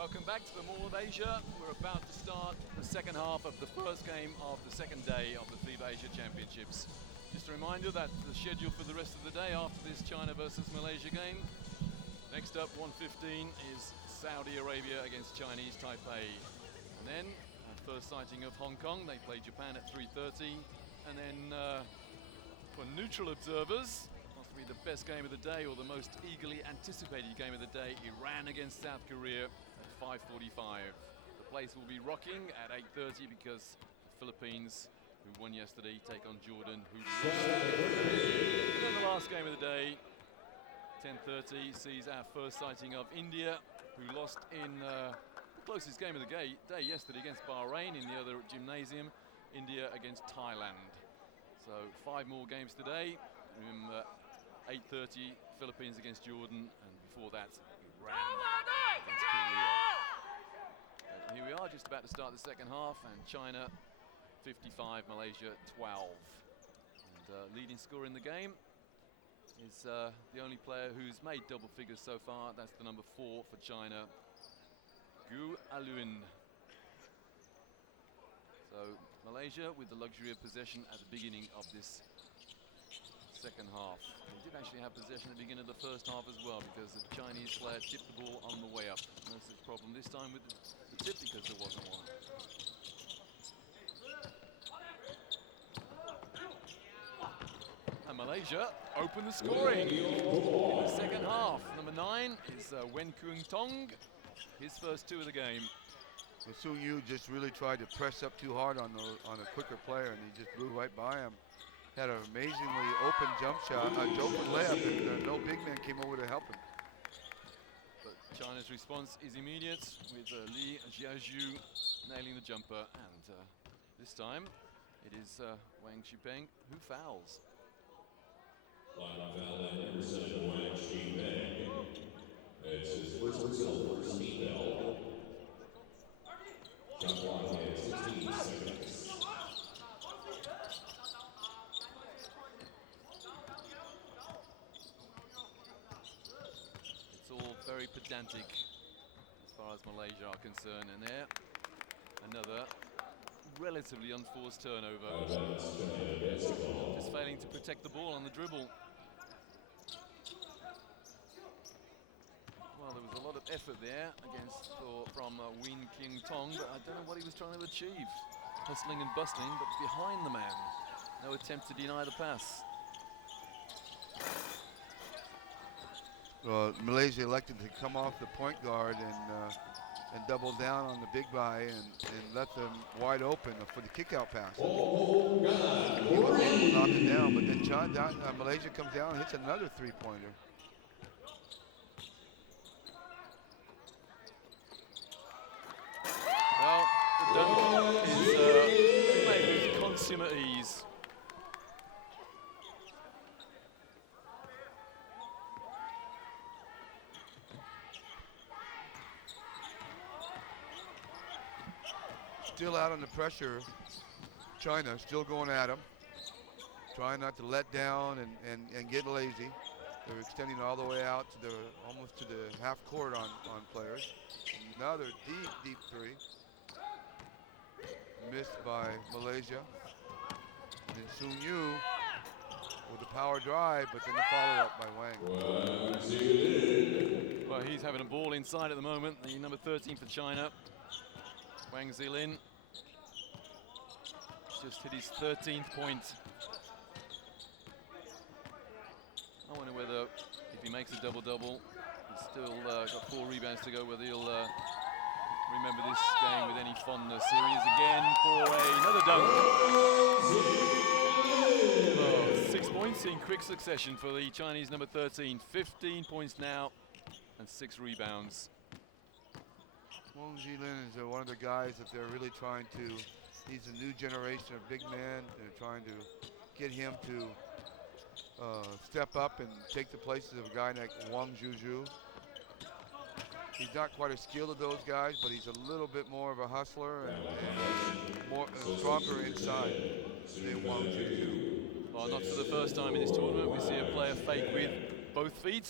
Welcome back to the Mall of Asia. We're about to start the second half of the first game of the second day of the FIBA Asia Championships. Just a reminder that the schedule for the rest of the day after this China versus Malaysia game. Next up, 1:15 is Saudi Arabia against Chinese Taipei. And then, first sighting of Hong Kong, they play Japan at 3:30. And then, for neutral observers, possibly the best game of the day or the most eagerly anticipated game of the day, Iran against South Korea at 5:45. The place will be rocking at 8:30 because the Philippines, who won yesterday, take on Jordan, who lost. And then the last game of the day, 10:30, sees our first sighting of India, who lost in the closest game of the day yesterday against Bahrain in the other gymnasium. India against Thailand. So 5 more games today. 8:30, Philippines against Jordan, and before that, Iran against Korea. Here we are, just about to start the second half, and China 55, Malaysia 12. And leading scorer in the game is the only player who's made double figures so far. That's the number 4 for China, Gu Aluin. So Malaysia with the luxury of possession at the beginning of this second half. They did actually have possession at the beginning of the first half as well, because the Chinese player tipped the ball on the way up. No such problem this time with the tip, because there wasn't one. And Malaysia opened the scoring in the second half. Number 9 is Wen Kuang Tong, his first 2 of the game. Well, Sung Yu just really tried to press up too hard on a quicker player, and he just blew right by him. Had an amazingly open jump shot, open layup, and no big man came over to help him. But China's response is immediate, with Li Jiaju nailing the jumper, and this time it is Wang Xipeng who fouls. Line foul at interception, Wang Xipeng. It's his first personal foul. Shot clock at 16 seconds. It's all very pedantic as far as Malaysia are concerned, and there another relatively unforced turnover. Just failing to protect the ball on the dribble. Well, there was a lot of effort there from Wen Kuang Tong, but I don't know what he was trying to achieve. Hustling and bustling, but behind the man. No attempt to deny the pass. Malaysia elected to come off the point guard and double down on the big guy and let them wide open for the kick-out pass. He was able to knock it down, but then Malaysia comes down and hits another three-pointer. Well, the dunk is made with consummate ease. Still out under pressure. China still going at him, trying not to let down and get lazy. They're extending all the way out to almost to the half court on players. Another deep three. Missed by Malaysia. And then Sung Yu with the power drive, but then the follow-up by Wang. Well, he's having a ball inside at the moment. The number 13 for China, Wang Zilin, just hit his 13th point. I wonder whether, if he makes a double-double, he's still got 4 rebounds to go, whether he'll remember this game with any fondness. Here he is again for another dunk. Oh, 6 points in quick succession for the Chinese number 13. 15 points now and 6 rebounds. Wang Zilin is one of the guys that they're really trying to, he's a new generation of big men. They're trying to get him to step up and take the places of a guy like Wang Juju. He's not quite as skilled as those guys, but he's a little bit more of a hustler and more stronger inside than Wang Juju. Well, not for the first time in this tournament, we see a player fake with both feet,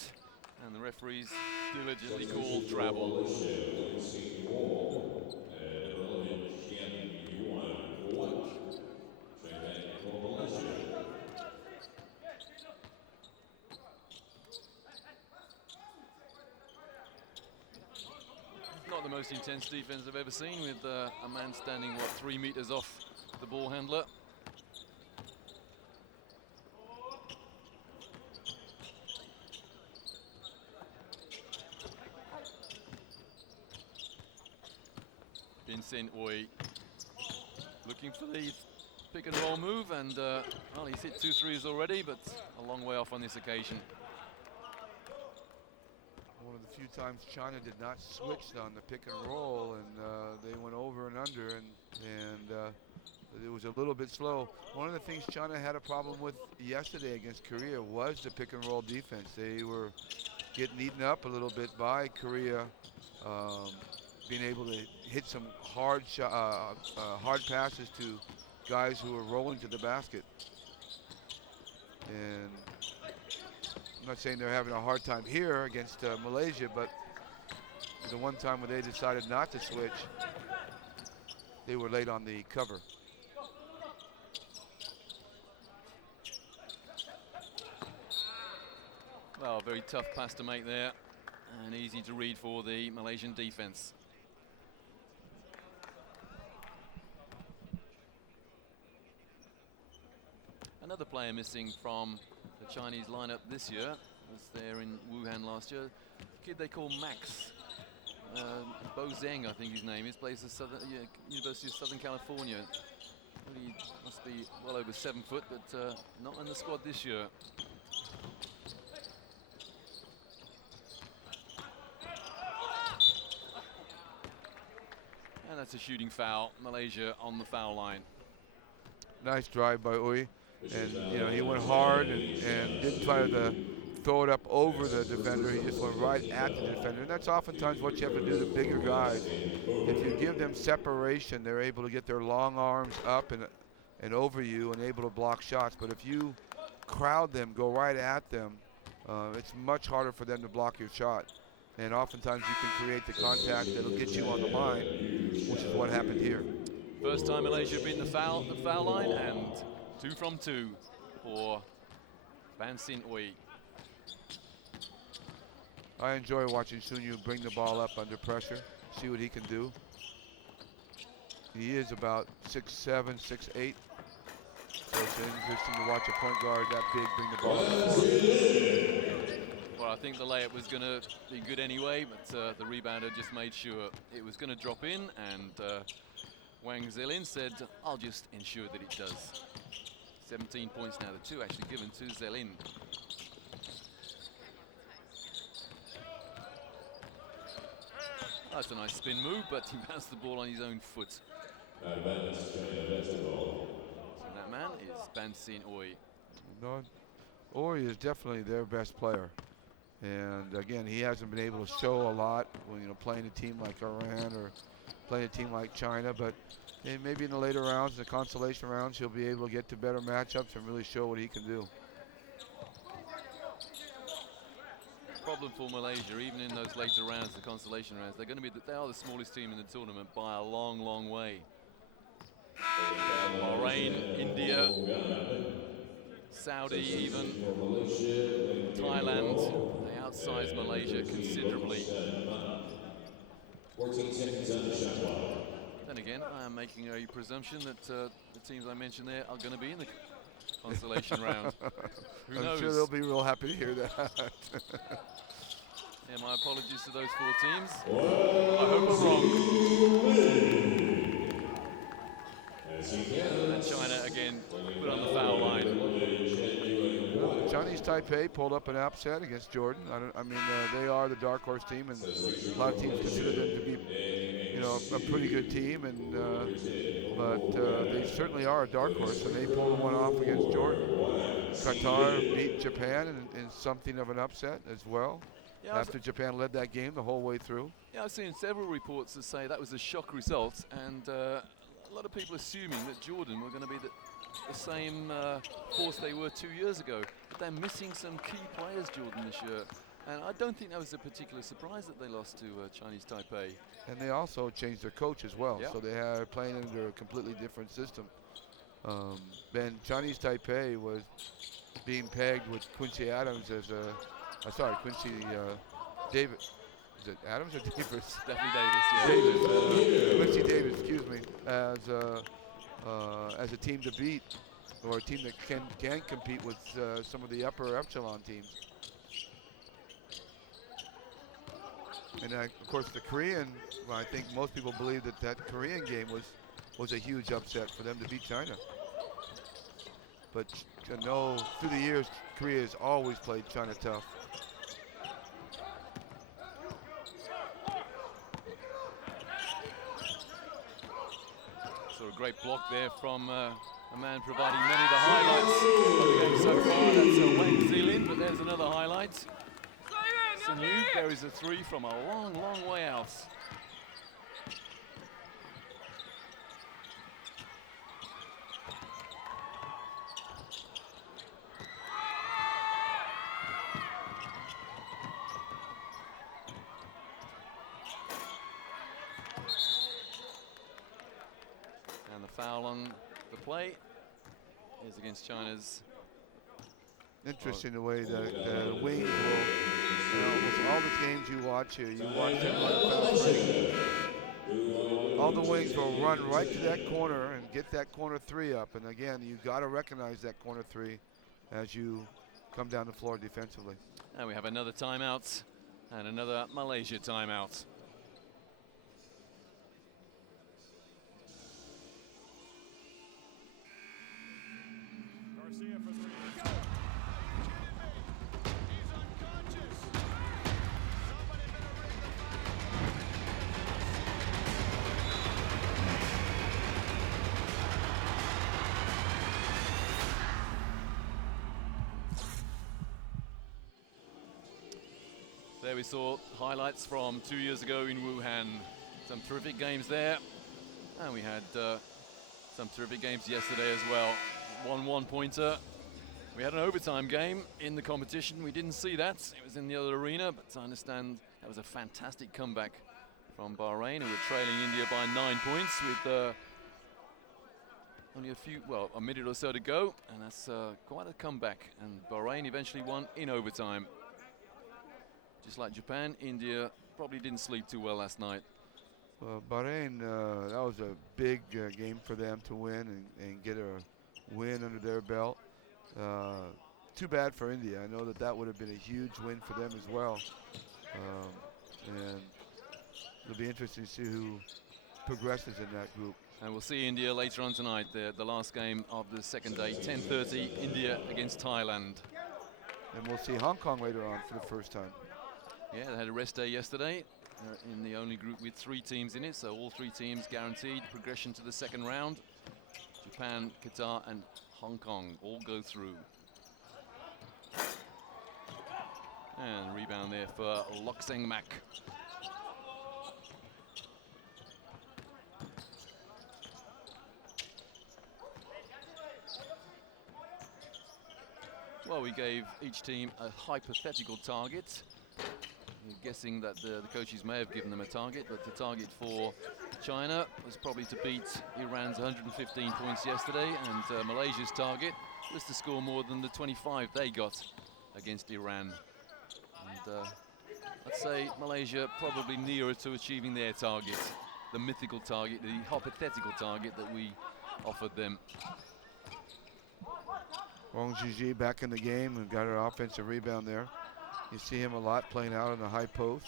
and the referees diligently call travel. Not the most intense defense I've ever seen, with a man standing, what, 3 meters off the ball handler. Vincent Oy looking for the pick and roll move, and well, he's hit 2 threes already, but a long way off on this occasion. One of the few times China did not switch on the pick and roll, and they went over and under, and it was a little bit slow. One of the things China had a problem with yesterday against Korea was the pick and roll defense. They were getting eaten up a little bit by Korea, being able to hit some hard passes to guys who were rolling to the basket. And I'm not saying they're having a hard time here against Malaysia, but the one time when they decided not to switch, they were late on the cover. Well, very tough pass to make there, and easy to read for the Malaysian defense. Another player missing from the Chinese lineup this year was there in Wuhan last year. A kid they call Max. Bo Zheng, I think his name is, plays at University of Southern California. He must be well over 7 foot, but not in the squad this year. And that's a shooting foul. Malaysia on the foul line. Nice drive by Oy. And he went hard and didn't try to throw it up over the defender. He just went right at the defender. And that's oftentimes what you have to do to bigger guys. If you give them separation, they're able to get their long arms up and over you and able to block shots. But if you crowd them, go right at them, it's much harder for them to block your shot. And oftentimes you can create the contact that'll get you on the line, which is what happened here. First time Malaysia beat the foul line, and 2 from 2 for Ban Sin Oy. I enjoy watching Sunyu bring the ball up under pressure, see what he can do. He is about 6'7", 6'8". So it's interesting to watch a point guard that big bring the ball up. Well, I think the layup was going to be good anyway, but the rebounder just made sure it was going to drop in, and Wang Zilin said, I'll just ensure that it does. 17 points now, the 2 actually given to Zilin. That's a nice spin move, but he bounced the ball on his own foot. So that man is Ban Sin Oy. No, Oy is definitely their best player. And again, he hasn't been able to show a lot when playing a team like Iran or playing a team like China, but maybe in the later rounds, the consolation rounds, he'll be able to get to better matchups and really show what he can do. Problem for Malaysia, even in those later rounds, the consolation rounds, they are the smallest team in the tournament by a long, long way. Bahrain, India, Saudi even, Thailand, they outsize Malaysia considerably. 14 seconds on the shot clock. Then again, I am making a presumption that the teams I mentioned there are going to be in the consolation round. Who knows? I'm sure they'll be real happy to hear that. Yeah, my apologies to those 4 teams. I hope I'm wrong. And China again put on the foul line. Chinese Taipei pulled up an upset against Jordan. They are the dark horse team, and a lot of teams consider them to be, a pretty good team. And but they certainly are a dark horse, and they pulled one off against Jordan. Qatar beat Japan in something of an upset as well. Yeah, after Japan led that game the whole way through. Yeah, I've seen several reports that say that was a shock result, and a lot of people assuming that Jordan were going to be the same force they were 2 years ago. But they're missing some key players, Jordan, this year. And I don't think that was a particular surprise that they lost to Chinese Taipei. And they also changed their coach as well. Yeah. So they are playing under a completely different system. Chinese Taipei was being pegged with Quincy Adams as Quincy Davis is it Adams or Davis? Definitely Davis, yeah. Davis, Quincy Davis, excuse me, as a team to beat, or a team that can compete with some of the upper echelon teams. And of course the Korean, well, I think most people believe that Korean game was a huge upset for them to beat China. But no, through the years, Korea has always played China tough. So a great block there from a man providing many of the highlights of the game so far. That's Wang Zilin, but there's another highlight. Sanu buries a three from a long, long way out. And the foul on the play is against China's. Interesting the way the wings will, almost all the games you watch here, you watch them run a fast break. All the wings will run right to that corner and get that corner three up. And again, you got to recognize that corner three as you come down the floor defensively. And we have another timeout and another Malaysia timeout. There we saw highlights from 2 years ago in Wuhan. Some terrific games there. And we had some terrific games yesterday as well. 1 1-pointer. We had an overtime game in the competition. We didn't see that. It was in the other arena, but I understand that was a fantastic comeback from Bahrain, who were trailing India by 9 points with only a minute or so to go. And that's quite a comeback. And Bahrain eventually won in overtime. Just like Japan, India probably didn't sleep too well last night. Bahrain, that was a big game for them to win and get a win under their belt. Too bad for India. I know that would have been a huge win for them as well. And it'll be interesting to see who progresses in that group. And we'll see India later on tonight, the last game of the second day, 10:30, India against Thailand. And we'll see Hong Kong later on for the first time. Yeah, they had a rest day yesterday. They're in the only group with 3 teams in it, so all 3 teams guaranteed progression to the second round. Japan, Qatar, and Hong Kong all go through. And rebound there for Lokseng Mak. Well, we gave each team a hypothetical target. I'm guessing that the coaches may have given them a target, but the target for China was probably to beat Iran's 115 points yesterday, and Malaysia's target was to score more than the 25 they got against Iran. And I'd say Malaysia probably nearer to achieving their target, the mythical target, the hypothetical target that we offered them. Wang Zhizhi back in the game and got an offensive rebound there. You see him a lot playing out on the high post.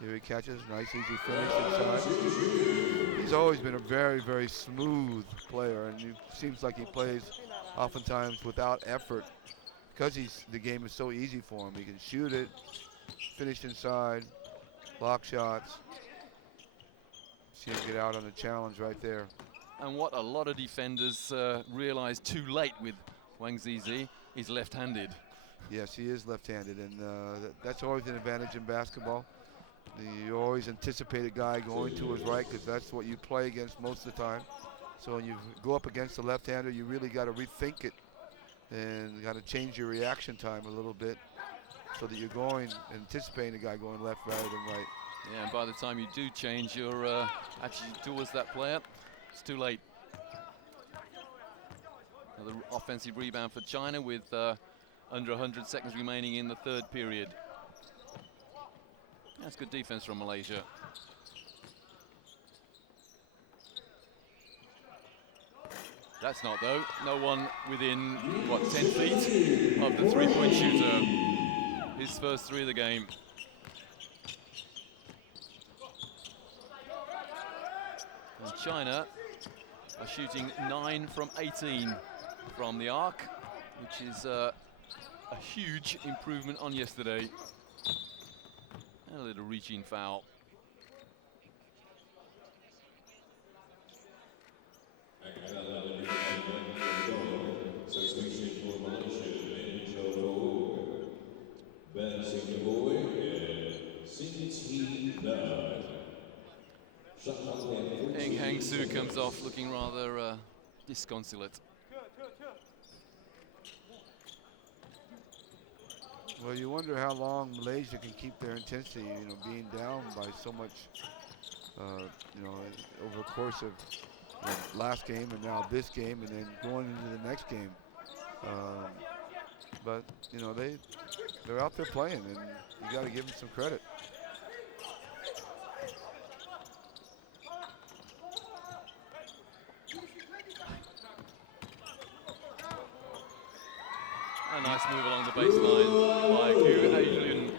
Here he catches, nice easy finish inside. He's always been a very, very smooth player, and it seems like he plays oftentimes without effort because the game is so easy for him. He can shoot it, finish inside, block shots. See him get out on the challenge right there. And what a lot of defenders realized too late with Wang Zhizhi, he's left-handed. Yes, he is left-handed, and that's always an advantage in basketball. You always anticipate a guy going to his right because that's what you play against most of the time. So when you go up against a left-hander, you really got to rethink it and got to change your reaction time a little bit so that you're anticipating a guy going left rather than right. Yeah, and by the time you do change your attitude towards that player, it's too late. Another offensive rebound for China with under 100 seconds remaining in the third period. That's good defense from Malaysia. That's not though. No one within, what, 10 feet of the three-point shooter. His first three of the game. And China are shooting 9 from 18 from the arc, which is a huge improvement on yesterday. And a little reaching foul. Eng Hang-soo comes off looking rather disconsolate. Well, you wonder how long Malaysia can keep their intensity, being down by so much, over the course of the last game and now this game and then going into the next game. But, they're out there playing, and you got to give them some credit. A nice move along the baseline by Gu Adrian.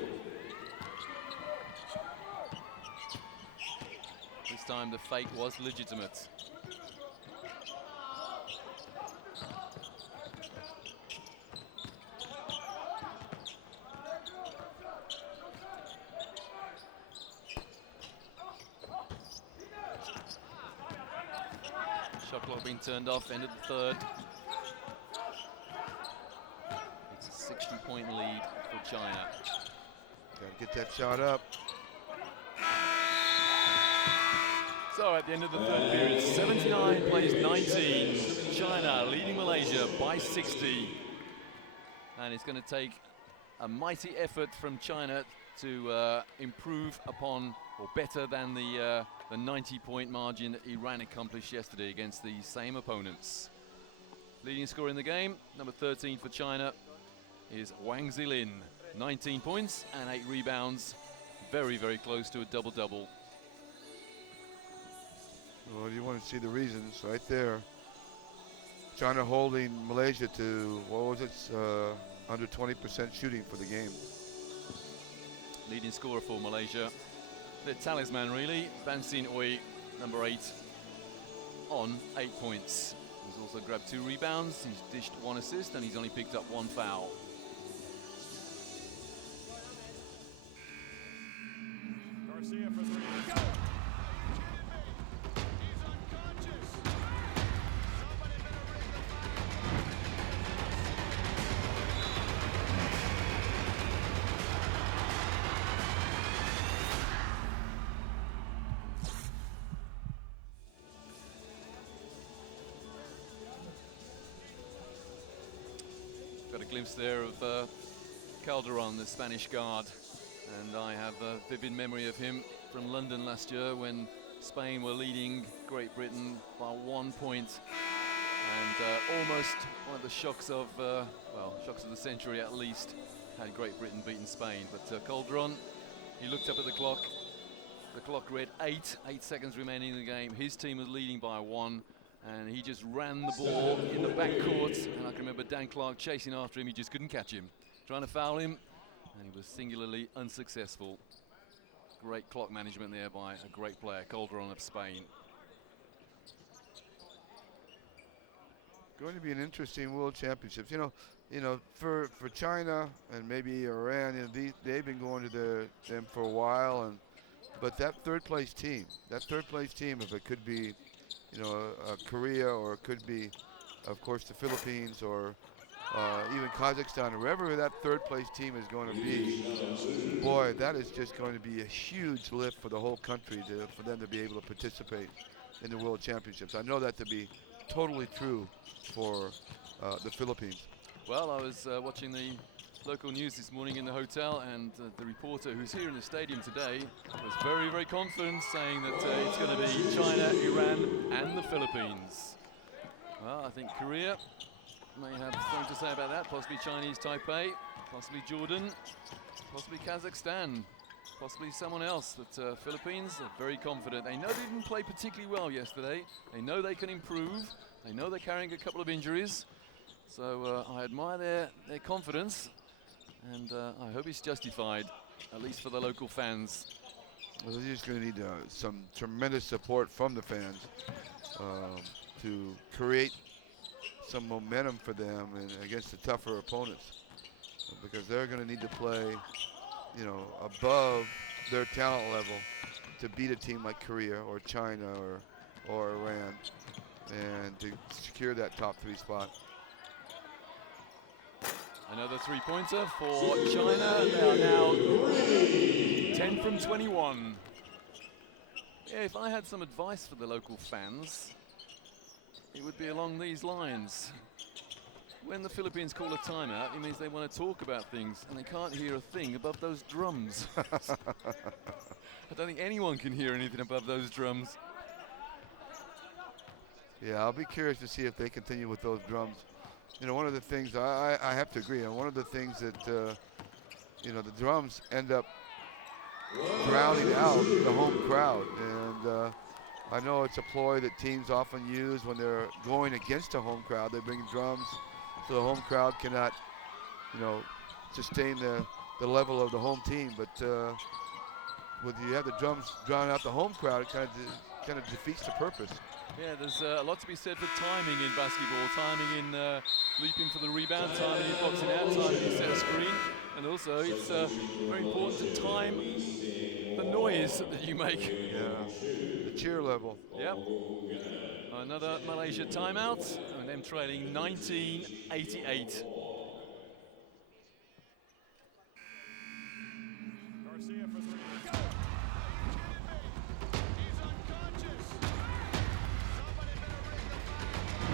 This time the fake was legitimate. Shot clock being turned off, end of the third. 60-point lead for China. Got to get that shot up. So at the end of the third period, 79 plays 19. China leading Malaysia by 60. And it's going to take a mighty effort from China to improve upon, or better than the 90-point margin that Iran accomplished yesterday against the same opponents. Leading scorer in the game, number 13 for China, is Wang Zilin. 19 points and 8 rebounds. Very, very close to a double-double. Well, you want to see the reasons right there. China holding Malaysia to, what was it, under 20% shooting for the game. Leading scorer for Malaysia. The talisman, really. Ban Sin Oi, number 8, on 8 points. He's also grabbed 2 rebounds. He's dished 1 assist and he's only picked up 1 foul. Garcia for 3. Go! He's unconscious. Somebody better ring the Got a glimpse there of Calderon, the Spanish guard. And I have a vivid memory of him from London last year when Spain were leading Great Britain by 1 point. And almost one of the shocks of, shocks of the century at least, had Great Britain beaten Spain. But Calderon, he looked up at the clock. The clock read 8 seconds remaining in the game. His team was leading by 1. And he just ran the ball in the backcourt. And I can remember Dan Clark chasing after him. He just couldn't catch him. Trying to foul him. And he was singularly unsuccessful. Great clock management there by a great player, Calderon of Spain. Going to be an interesting World Championships. For China and maybe Iran, they've been going to them for a while, but that third place team, if it could be, Korea, or it could be, of course, the Philippines, or even Kazakhstan, or wherever that third place team is going to be, boy, that is just going to be a huge lift for the whole country for them to be able to participate in the World Championships. I know that to be totally true for the Philippines. Well, I was watching the local news this morning in the hotel, and the reporter who's here in the stadium today was very, very confident, saying that it's going to be China, Iran, and the Philippines. Well, I think Korea may have something to say about that. Possibly Chinese Taipei, possibly Jordan, possibly Kazakhstan. possibly someone else. But Philippines are very confident. They know they didn't play particularly well yesterday. They know they can improve. They know they're carrying a couple of injuries. So I admire their confidence, and I hope it's justified, at least for the local fans. Well, they're just going to need some tremendous support from the fans to create some momentum for them and against the tougher opponents, because they're going to need to play, you know, above their talent level to beat a team like Korea or China or Iran, and to secure that top 3 spot. Another three-pointer for China. They are now 10 from 21. Yeah, if I had some advice for the local fans, it would be along these lines. When the Philippines call a timeout, it means they want to talk about things, and they can't hear a thing above those drums. I don't think anyone can hear anything above those drums. Yeah, I'll be curious to see if they continue with those drums. You know, one of the things I have to agree on, one of the things that, you know, the drums end up drowning out the home crowd. And I know it's a ploy that teams often use when they're going against a home crowd. They bring drums so the home crowd cannot, you know, sustain the level of the home team. But when you have the drums drown out the home crowd, it kind of defeats the purpose. Yeah, there's a lot to be said for timing in basketball, timing in leaping for the rebound, timing in boxing out, timing in set a screen, and also it's very important to time the noise that you make. Yeah, the cheer level. Yep. Another Malaysia timeout, and them trailing 19-88. Garcia for 3. Go! He's unconscious. Somebody better ring the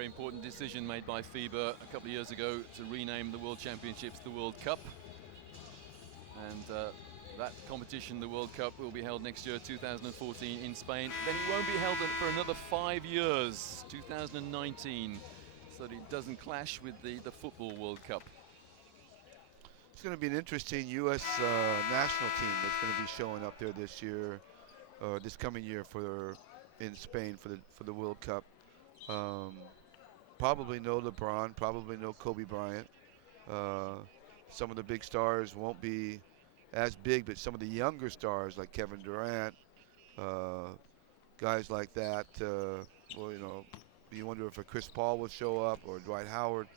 Very important decision made by FIBA a couple of years ago to rename the World Championships the World Cup. And that competition, the World Cup, will be held next year, 2014, in Spain. Then it won't be held for another 5 years, 2019, so that it doesn't clash with the Football World Cup. It's going to be an interesting U.S. National team that's going to be showing up there this year, this coming year in Spain for the World Cup. Probably no LeBron, probably no Kobe Bryant. Some of the big stars won't be as big, but some of the younger stars like Kevin Durant, guys like that, well, you know, you wonder if a Chris Paul will show up or Dwight Howard.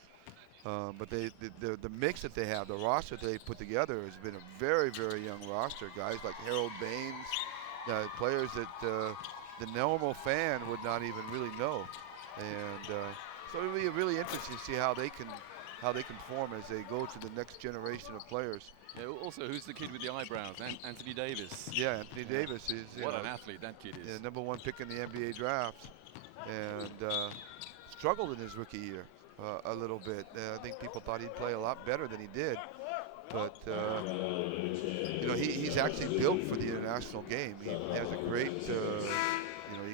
But the mix that they have, the roster that they put together has been a very, very young roster. Guys like Harold Baines, players that the normal fan would not even really know. And so it'll be really interesting to see how they can form as they go to the next generation of players. Yeah, also, who's the kid with the eyebrows? Anthony Davis. Yeah, Anthony Davis is what an athlete that kid is. Yeah, #1 pick in the NBA draft, and struggled in his rookie year a little bit. I think people thought he'd play a lot better than he did, but you know, he's actually built for the international game. He has a great, you know,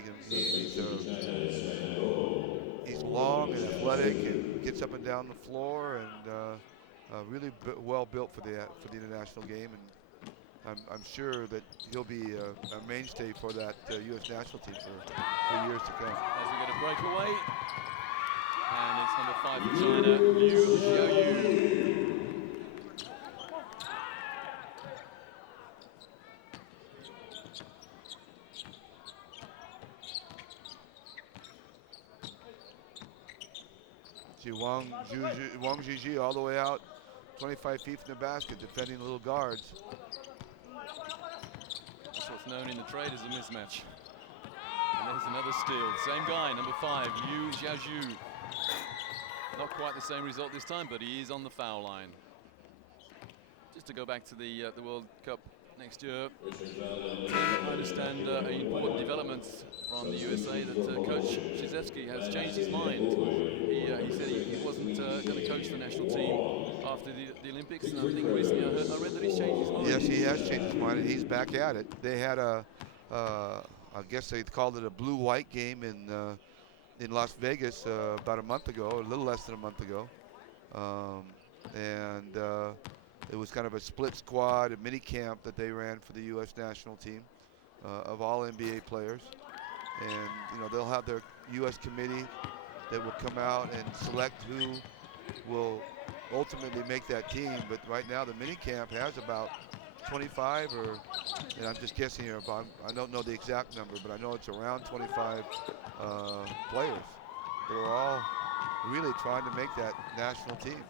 he's long and athletic and gets up and down the floor, and really well built for the international game. And I'm sure that he'll be a mainstay for that U.S. national team for years to come. As we get a breakaway, and it's number 5 for China, Liu Xiaoyu. See Wang Zhizhi all the way out, 25 feet from the basket, defending little guards. That's what's known in the trade as a mismatch. And there's another steal. Same guy, number 5, Liu Xiaoyu. Not quite the same result this time, but he is on the foul line. Just to go back to the World Cup next year, I understand important developments from the USA that Coach Krzyzewski has changed his mind. He said he wasn't going to coach the national team after the Olympics, and I think recently I read that he's changed his mind. Yes, he has changed his mind, and he's back at it. They had I guess they called it a blue-white game in Las Vegas about a month ago, a little less than a month ago. And it was kind of a split squad, a mini camp that they ran for the U.S. national team of all NBA players. And, you know, they'll have their U.S. committee that will come out and select who will ultimately make that team. But right now the mini camp has about 25 and I'm just guessing here, but I don't know the exact number, but I know it's around 25 players that are all really trying to make that national team.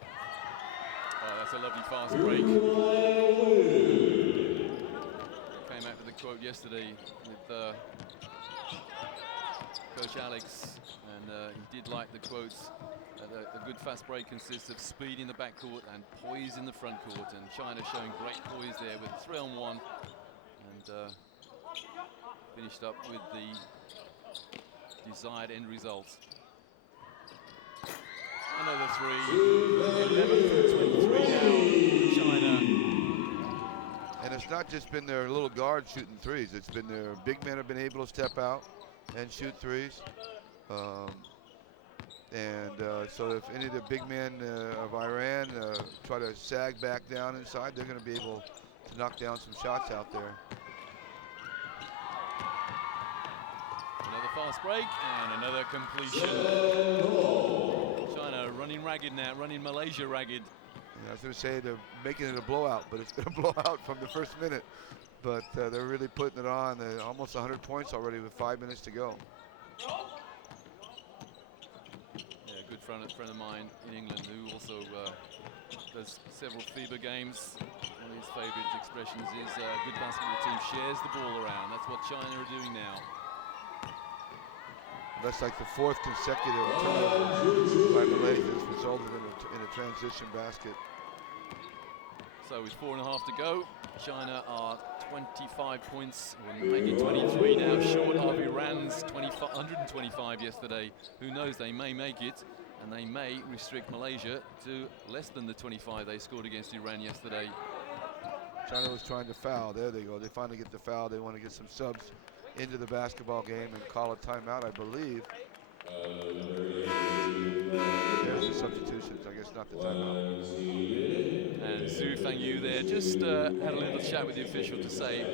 Oh, that's a lovely fast break. Came out with a quote yesterday with Coach Alex, and he did like the quotes. A good fast break consists of speed in the backcourt and poise in the front court, and China showing great poise there with 3-on-1, and finished up with the desired end result. Another three, 11 from 23 now, China. And it's not just been their little guards shooting threes, it's been their big men have been able to step out and shoot threes. So if any of the big men of Iran try to sag back down inside, they're going to be able to knock down some shots out there. Another fast break and another completion. China running ragged now, running Malaysia ragged. I was going to say they're making it a blowout, but it's been a blowout from the first minute. But they're really putting it on. Almost 100 points already with 5 minutes to go. Yeah, good friend of mine in England who also does several FIBA games. One of his favorite expressions is a good basketball team shares the ball around. That's what China are doing now. That's like the fourth consecutive turnover by Malaysia has resulted in a transition basket. So with 4.5 to go, China are 25 points, or maybe 23 now, short of Iran's 125 yesterday. Who knows, they may make it, and they may restrict Malaysia to less than the 25 they scored against Iran yesterday. China was trying to foul. There they go. They finally get the foul. They want to get some subs into the basketball game and call a timeout, I believe. There's the substitutions, I guess not the timeout. And Zhu Fangyu there just had a little chat with the official to say,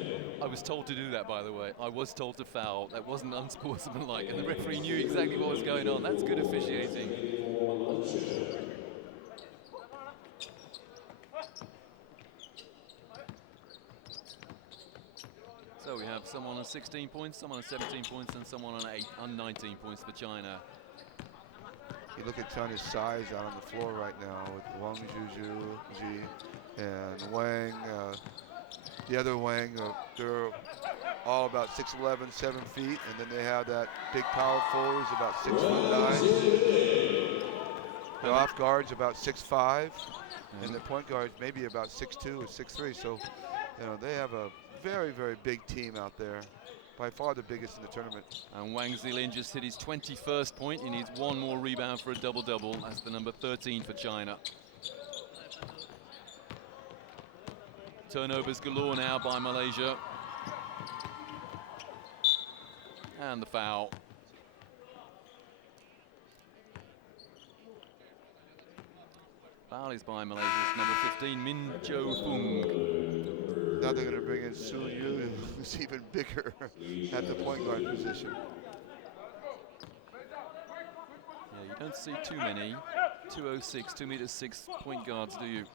I was told to do that, by the way. I was told to foul. That wasn't unsportsmanlike, and the referee knew exactly what was going on. That's good officiating. So we have someone on 16 points, someone on 17 points, and someone on 19 points for China. You look at China's size out on the floor right now with Wang Zhuzhu and Wang. The other Wang, they're all about 6'11", 7 feet, and then they have that big power forward who's about 6'9". The off guard's about 6'5", and the point guard's maybe about 6'2" or 6'3". So, you know, they have a very, very big team out there. By far the biggest in the tournament. And Wang Zilin just hit his 21st point. He needs one more rebound for a double-double. That's the number 13 for China. Turnovers galore now by Malaysia. And the foul. Foul is by Malaysia's number 15, Min Jo Fung. Now they're going to bring in Su Yu, who's even bigger at the point guard position. Yeah, you don't see too many 206, 2'6" point guards, do you?